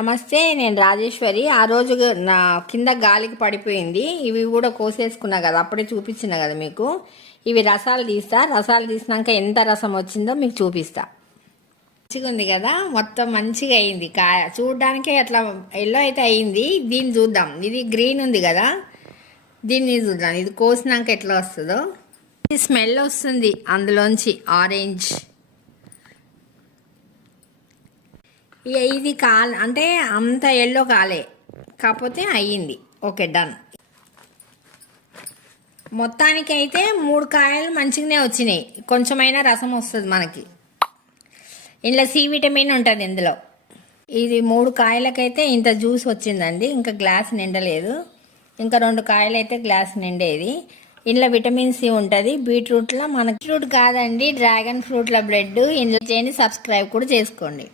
నమస్తే, నేను రాజేశ్వరి. ఆ రోజు నా కింద గాలికి పడిపోయింది. ఇవి కూడా కోసేసుకున్నా కదా, అప్పుడే చూపించిన కదా మీకు. ఇవి రసాలు తీసినాక ఎంత రసం వచ్చిందో మీకు చూపిస్తా. మంచిగా ఉంది కదా, మొత్తం మంచిగా అయింది కాయ. చూడడానికి అట్లా ఎల్లో అయితే అయింది. దీన్ని చూద్దాం. ఇది గ్రీన్ ఉంది కదా, దీన్ని చూద్దాం. ఇది కోసినాక ఎట్లా వస్తుందో. ఇది స్మెల్ వస్తుంది అందులోంచి, ఆరెంజ్. ఇది అంటే అంత ఎల్లో కాలే, కాకపోతే అయ్యింది. Okay, done. మొత్తానికి అయితే 3 కాయలు మంచిగానే వచ్చినాయి. కొంచెమైనా రసం వస్తుంది మనకి. ఇందులో సి విటమిన్ ఉంటుంది ఇందులో. ఇది 3 కాయలకైతే ఇంత జ్యూస్ వచ్చిందండి. ఇంకా గ్లాస్ నిండలేదు. ఇంకా 2 కాయలు అయితే గ్లాస్ నిండేది. ఇందులో విటమిన్ సి ఉంటుంది. బీట్రూట్లో మనకి, బీట్రూట్ కాదండి, డ్రాగన్ ఫ్రూట్ల బ్రెడ్. ఇందులో చేయండి, సబ్స్క్రైబ్ కూడా చేసుకోండి.